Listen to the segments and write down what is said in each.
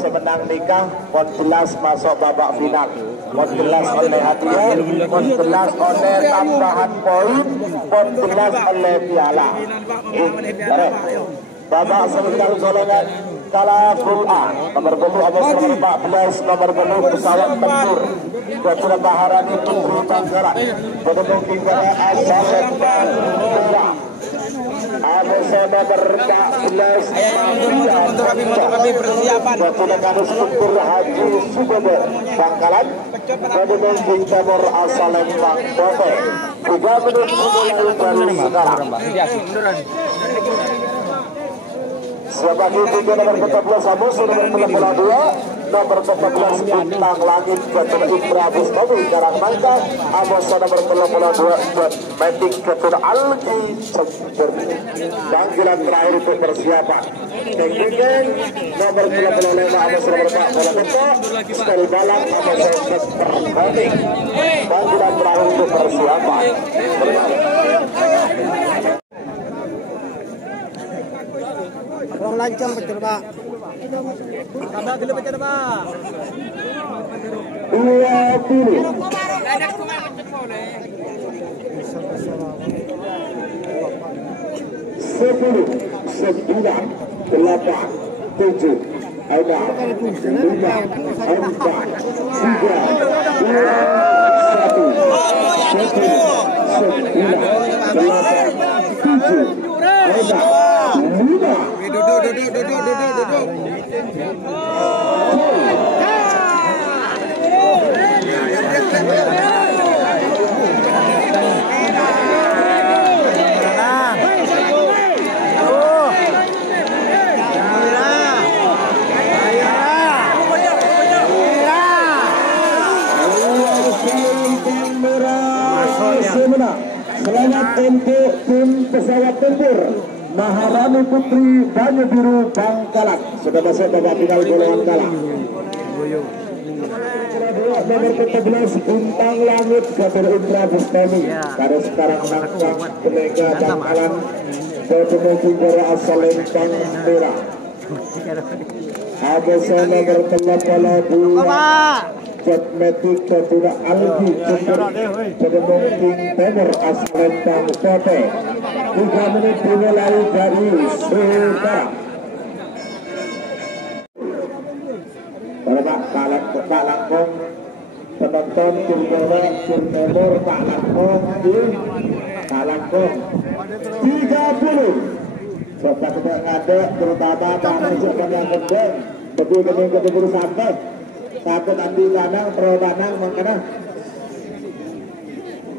Semenang nikah, pot gelas masuk babak final. Pot gelas oleh hadiah, pot gelas oleh tambahan poin, pot gelas oleh piala. Babak semifinal golongan skala full A, nomor 10 ada nomor 14, nomor 10 pesawat tempur Dr. Maharani Putri Bangkalan, Pedemungking Korea asal Lembang Merah. ABC nomor 14 Dr. Kadus Tempur Haji Subodo Bangkalan, Pedemungking Timur asal Lembang Bote. 3 menit mulai dari sekarang. Sebagai tiga nomor 14 Samusu, nomor 32, nomor 14 Bintang Langit Ketua Indra Bustami Karangmangka, Amosa nomor 32 Medik Ketua Algi Cember. Panggilan terakhir untuk persiapan Teknikeng nomor 35 Amosa nomor 4 Ketua Stel Balang Amosa Keperkoni. Panggilan terakhir untuk persiapan. Kurang lancang betul Pak. Tambah dulu betul Pak. 20. 10, 9, 8, 7, 6, 5, 4, 3, 2, 1, 9, 8, 7, 6, 5. Duduk. Selamat untuk tim pesawat tempur Maharani Putri Banyu Biru Bangkalan sudah masuk babak final golongan kala. Nomor 14 Bintang Langit Ketua Indra Bustami. Pada sekarang nangkang Penega Bangkalan Pedemungking Korea asal Lembang Merah. ABC nomor 32 Medik Ketua Algi Cember. Pedemungking Timur asal Lembang Bote. 3 menit dimulai dari sekarang. Pak Langkong penonton tim Korea tim Timur Pak Langkong di Pak Langkong 30. Coba kita ngadek terutama tanah siapa yang kendeng betul kedua santai satu nanti kanang pro kanang makanya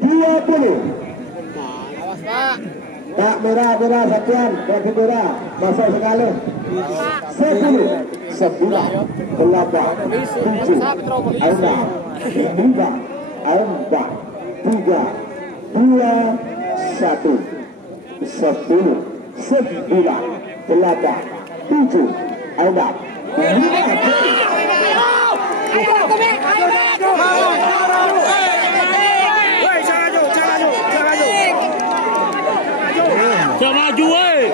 20. Awas Pak. Pak merah satuan kaki merah masuk sekali 10, 9, 8, 7, 6, 5, 4, 3, 2, 1, 10, 9, 8, 7, 6, 5. Maju weh.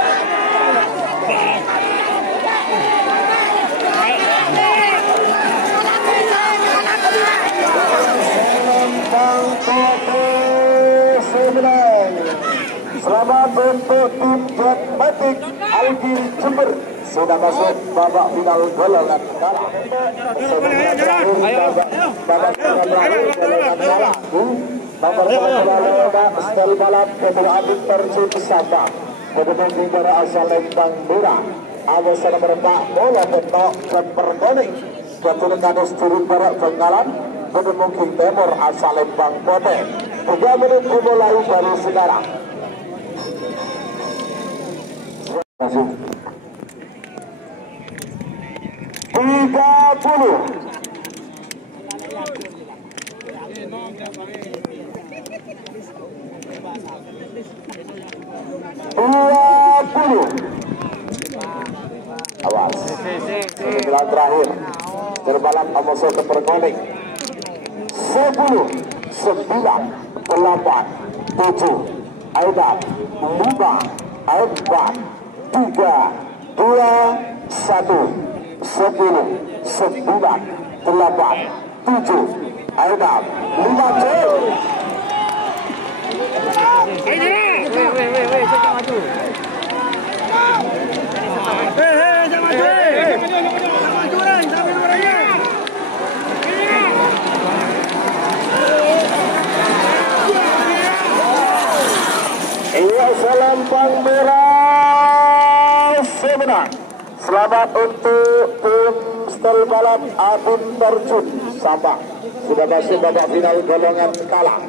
Selamat untuk tim Jet Medik Algi Jember sudah masuk babak final golongan kala. Babak final golongan kala. Nomor 2 Stel Balang Ketua Abid Persib Sabang. Pedemungking Korea asal Lembang Merah. ABC nomor 4 Bola Betok Keperkoni. Ketua Kadus Turun Barat Bangkalan. Pedemungking Timur asal Lembang Bote. 3 menit dimulai dari sekarang. 20. Awas. Pemilihan terakhir. Terbalap Amoso Keperkoni. 10, 9, 8, 7, Aidan 5, 4, 3, 2, 1, 10, 9, 8, 7, Aidan 5 jam. Iya, selempang merah semenang. Selamat untuk tim setel balap Abun Terjun Sabang. Sudah masuk babak final golongan kalah.